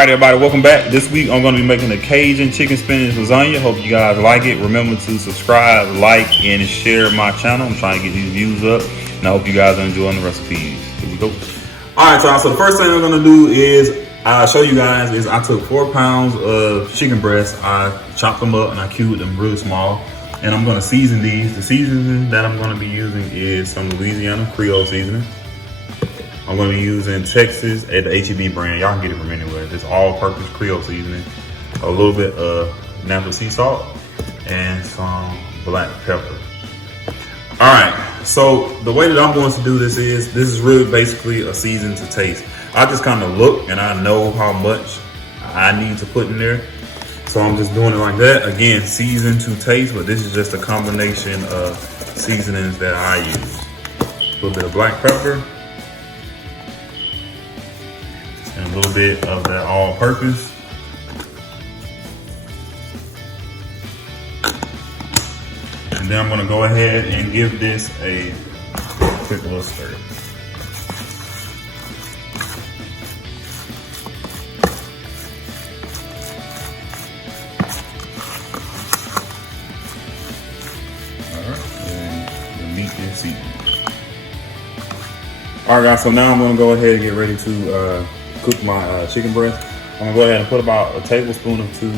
Alright everybody, welcome back. This week I'm going to be making a Cajun chicken spinach lasagna. Hope you guys like it. Remember to subscribe, like, and share my channel. I'm trying to get these views up. And I hope you guys are enjoying the recipes. Here we go. Alright y'all, so the first thing I'm going to do is show you guys is I took 4 pounds of chicken breasts. I chopped them up and I cubed them really small. And I'm going to season these. The seasoning that I'm going to be using is some Louisiana Creole seasoning. I'm going to be using Texas at the HEB brand. Y'all can get it from anywhere. It's all-purpose Creole seasoning, a little bit of natural sea salt, and some black pepper. All right, so the way that I'm going to do this is really basically a season to taste. I just kind of look and I know how much I need to put in there. So I'm just doing it like that. Again, season to taste, but this is just a combination of seasonings that I use. A little bit of black pepper. And a little bit of that all-purpose. And then I'm gonna go ahead and give this a quick little stir. All right, and the meat is seasoned. All right, guys, so now I'm gonna go ahead and get ready to cook my chicken breast. I'm gonna go ahead and put about a tablespoon of two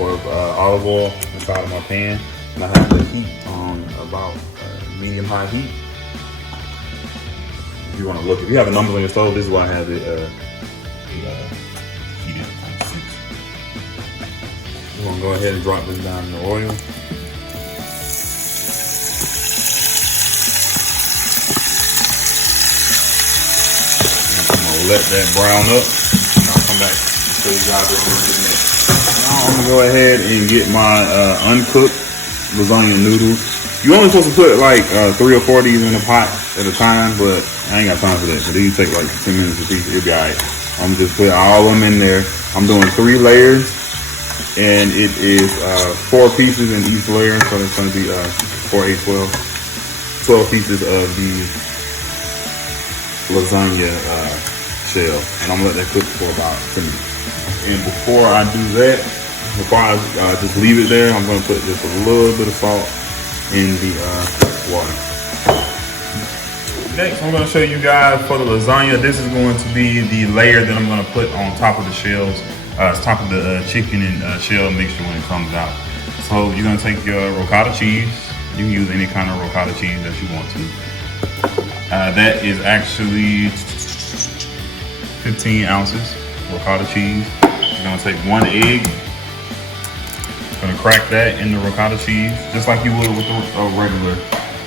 of olive oil inside of my pan. And I have the heat on about medium-high heat. If you want to look, if you have a number on your stove, this is why I have it heated on 6. I'm gonna go ahead and drop this down in the oil. Let that brown up, and I'll come back and show you guys what I'm doing next. Now I'm gonna go ahead and get my uncooked lasagna noodles. You're only supposed to put like 3 or 4 of these in a pot at a time, but I ain't got time for that. So these take like 10 minutes a piece. It'll be alright. I'm just putting all of them in there. I'm doing 3 layers, and it is 4 pieces in each layer. So it's gonna be 4, 8, 12 pieces of the lasagna shell, and I'm gonna let that cook for about 10 minutes. And before I do that, before I just leave it there, I'm gonna put just a little bit of salt in the water. Next, I'm gonna show you guys for the lasagna. This is going to be the layer that I'm gonna put on top of the shells, top of the chicken and shell mixture when it comes out. So you're gonna take your ricotta cheese. You can use any kind of ricotta cheese that you want to. That is actually 15 ounces ricotta cheese. You're gonna take 1 egg. Gonna crack that in the ricotta cheese, just like you would with a regular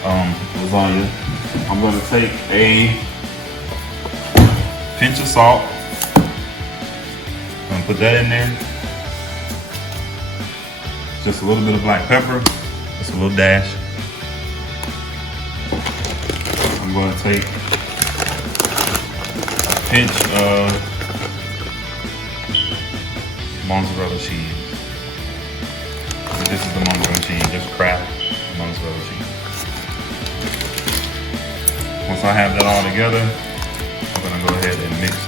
lasagna. I'm gonna take a pinch of salt. I'm gonna put that in there. Just a little bit of black pepper, just a little dash. I'm gonna take pinch of mozzarella cheese. This is the mozzarella cheese, just Kraft mozzarella cheese. Once I have that all together, I'm gonna go ahead and mix this.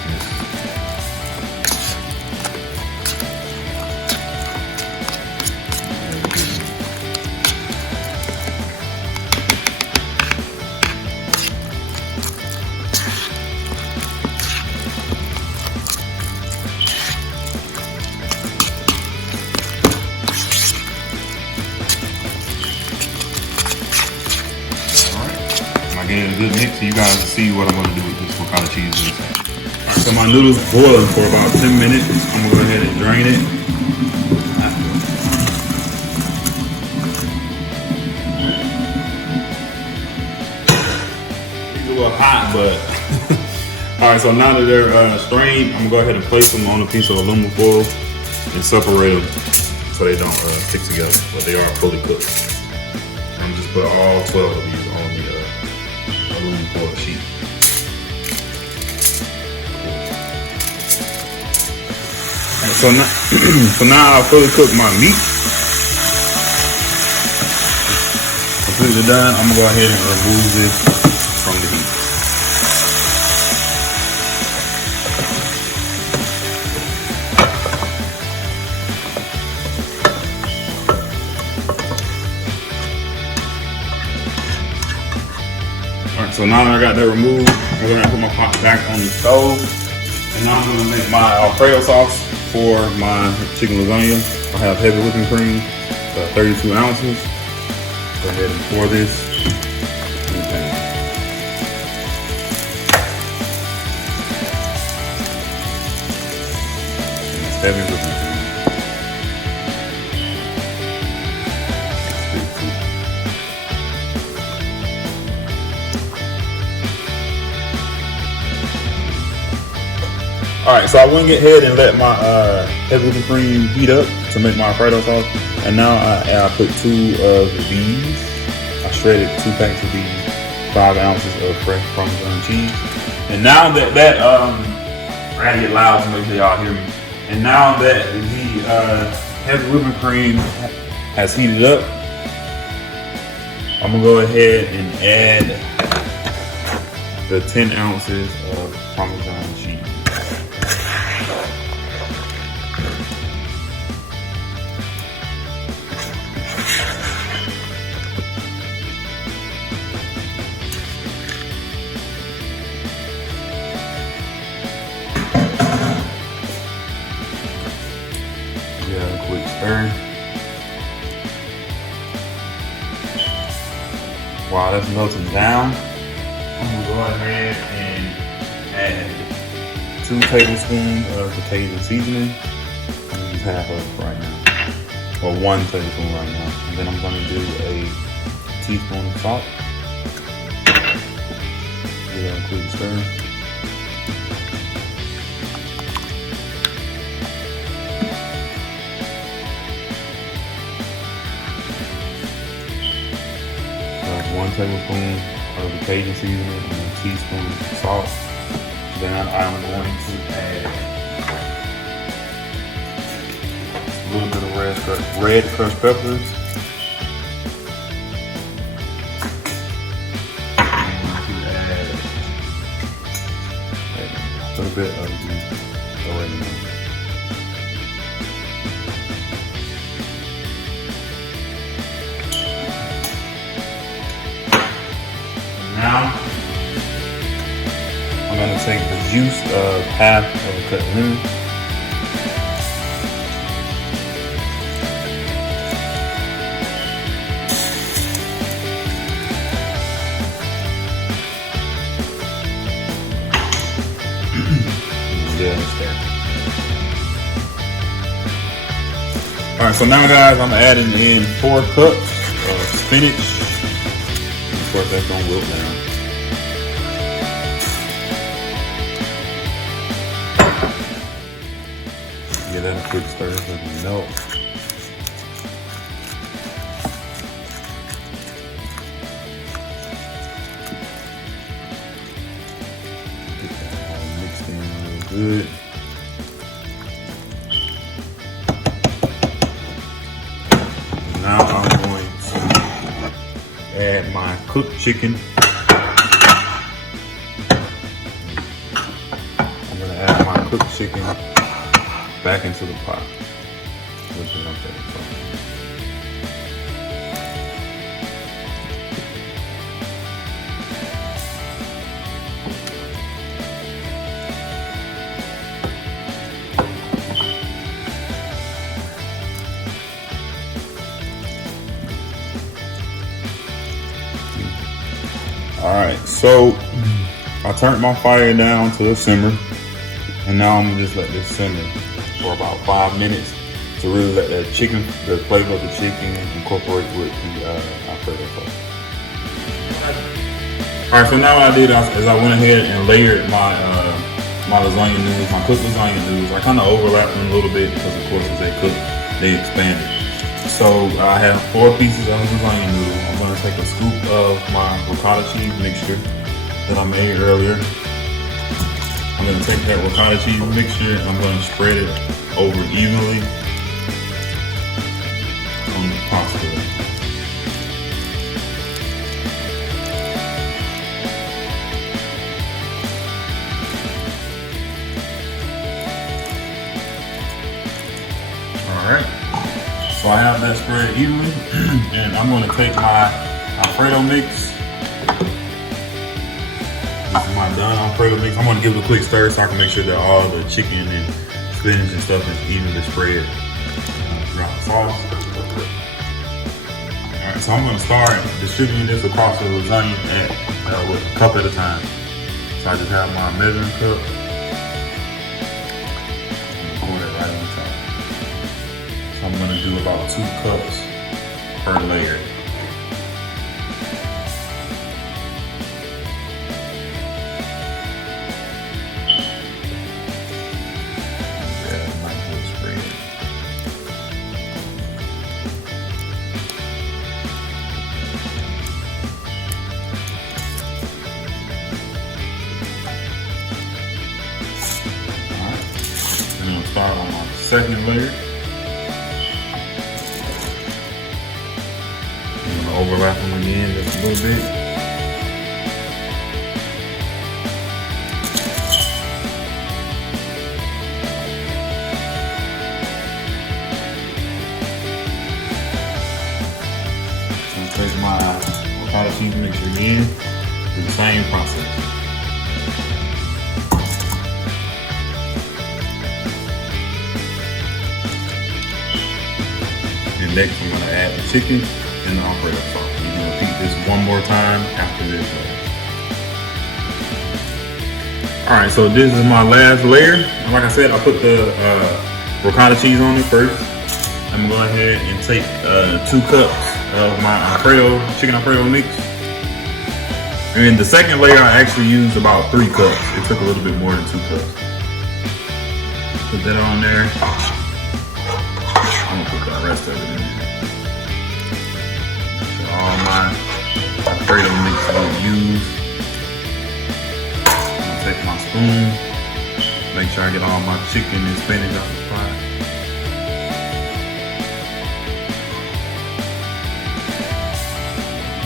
Get a good mix so you guys can see what I'm gonna do with this ricotta cheese inside. Alright, so my noodles boiling for about 10 minutes. I'm gonna go ahead and drain it. It's a little hot, but alright, so now that they're strained, I'm gonna go ahead and place them on a piece of aluminum foil and separate them so they don't stick together, but they are fully cooked. I'm just put all 12 of these on the aluminum foil sheet. So now I fully cooked my meat. Completely done. I'm gonna go ahead and remove this from the heat. so now that I got that removed, I'm gonna put my pot back on the stove. And now I'm gonna make my Alfredo sauce for my chicken lasagna. I have heavy whipping cream, 32 ounces. Go ahead and pour this in the pan. And it's heavy whipping cream. Alright, so I went ahead and let my heavy whipping cream heat up to make my Alfredo sauce. And now I put 2 of these. I shredded 2 packs of these, 5 ounces of fresh Parmesan cheese. And now that I gotta get loud to make sure y'all hear me. And now that the heavy whipping cream has heated up, I'm gonna go ahead and add the 10 ounces of Parmesan cheese. Yeah, quick stir. While that's melting down, I'm gonna go ahead and add 2 tablespoons of the Cajun seasoning. I'm gonna use half of it right now, or 1 tablespoon right now. And then I'm gonna do a teaspoon of salt. Give that a quick stir. So 1 tablespoon of the Cajun seasoning and a teaspoon of salt. Then I'm going to add a little bit of red crushed peppers. A little bit of the oregano. Now I'm going to take the juice of half of a cut lemon. Alright, so now guys, I'm adding in 4 cups of spinach. Of course, that's gonna wilt down. Give that a quick stir so it can melt. Get that all mixed in real good. Now I'm going to add my cooked chicken. I'm going to add my cooked chicken back into the pot. Which is okay. Alright, so I turned my fire down to a simmer, and now I'm gonna just let this simmer for about 5 minutes to really let that chicken, the flavor of the chicken, incorporate with the Alfredo sauce. Alright, so now what I did is I went ahead and layered my my lasagna noodles, my cooked lasagna noodles. I kind of overlapped them a little bit because, of course, as they cook, they expanded. So I have 4 pieces of lasagna noodle. I'm going to take a scoop of my ricotta cheese mixture that I made earlier. I'm going to take that ricotta cheese mixture and I'm going to spread it over evenly on the pasta. Alright. So I have that spread evenly, and I'm going to take my Alfredo mix This is my done Alfredo mix. I'm gonna give it a quick stir so I can make sure that all the chicken and spinach and stuff is evenly spread throughout the sauce. Alright, so I'm gonna start distributing this across the lasagna with a cup at a time. So I just have my measuring cup. Pour that right on top. So I'm gonna do about 2 cups per layer. I'm gonna start on my second layer. I'm gonna overlap them again just a little bit. I'm gonna take my avocado cheese mixture again, do the same process. And next I'm gonna add the chicken and the Alfredo sauce. You can repeat this one more time after this layer. Alright, so this is my last layer. And like I said, I put the ricotta cheese on it first. I'm gonna go ahead and take 2 cups of my chicken Alfredo mix. And the second layer I actually used about 3 cups. It took a little bit more than 2 cups. Put that on there. I'm gonna put the rest of it in there. Make sure all my Alfredo mix is used. I'm gonna take my spoon. Make sure I get all my chicken and spinach out the pot.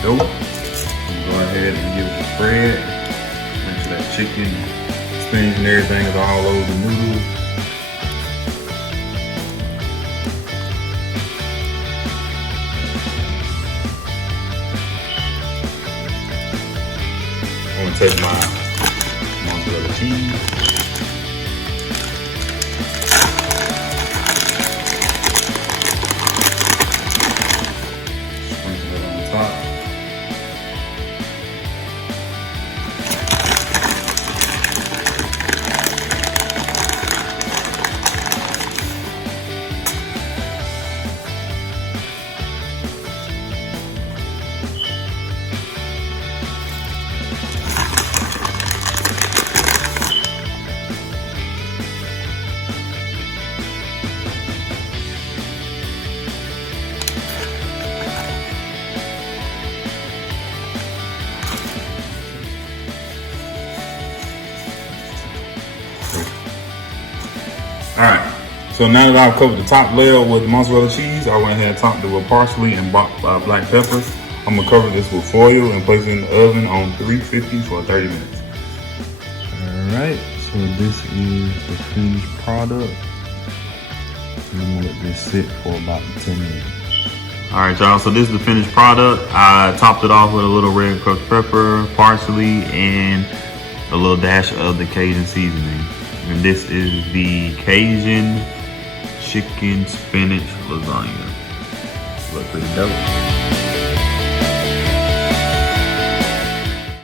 Dope. I'm gonna go ahead and give it a spread. Make sure that chicken, spinach, and everything is all over the noodles. I'm gonna take my mozzarella cheese. Sprinkle it on top. Alright, so now that I've covered the top layer with mozzarella cheese, I went ahead and topped it with parsley and black pepper. I'm going to cover this with foil and place it in the oven on 350 for 30 minutes. Alright, so this is the finished product. And I'm going to let this sit for about 10 minutes. Alright y'all, so this is the finished product. I topped it off with a little red crushed pepper, parsley, and a little dash of the Cajun seasoning. And this is the Cajun chicken spinach lasagna. Look pretty dope.